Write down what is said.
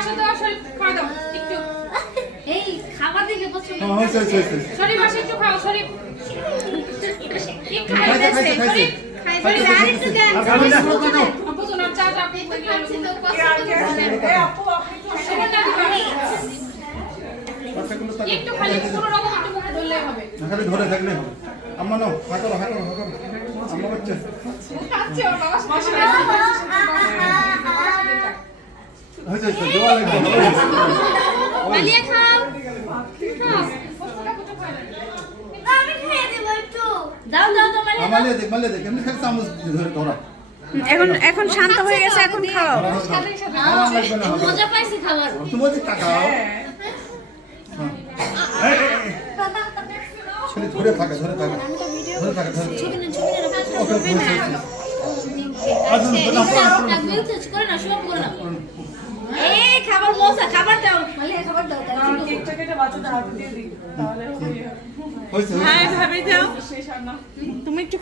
পাশে দাও শরীফ খাওয়া দাও একটু এই খাবার দিকে পছন্দ হয়েছে শরীফ পাশে একটু খাও শরীফ একটু খাইছে শরীফ শরীফ আরেকটু দেন আপু তো না চা চা আপু খাচ্ছি তো পছন্দ একটু খালি কোনো রকম একটু মুখে ধরলেই হবে খালি ধরে থাকলে হবে আম্মা নাও হাঁটো আম্মা বাচ্চা খাচ্ছে ওর বাবা হয়েছে দেওয়া লাগবে মালিয়া খাও আমি খেয়ে দেব একটু দাও দাও তো মালিয়া মালে দেখ এমনি খালি চামচ ধরে ধরা এখন শান্ত হয়ে গেছে, এখন খাও। মজা পাইছি খাবার তুমি বলছি টাকাও ছেলে ধরে থাকে ছবি না করে না সব করে না এই খাবার মজা খাবার দাও মালিয়া খাবার দাও কেকটা কেটে বাচ্চাদের হাতে দিয়ে দিই তাহলে হয়েছে হ্যাঁ ভাবি যাও, তুমি একটু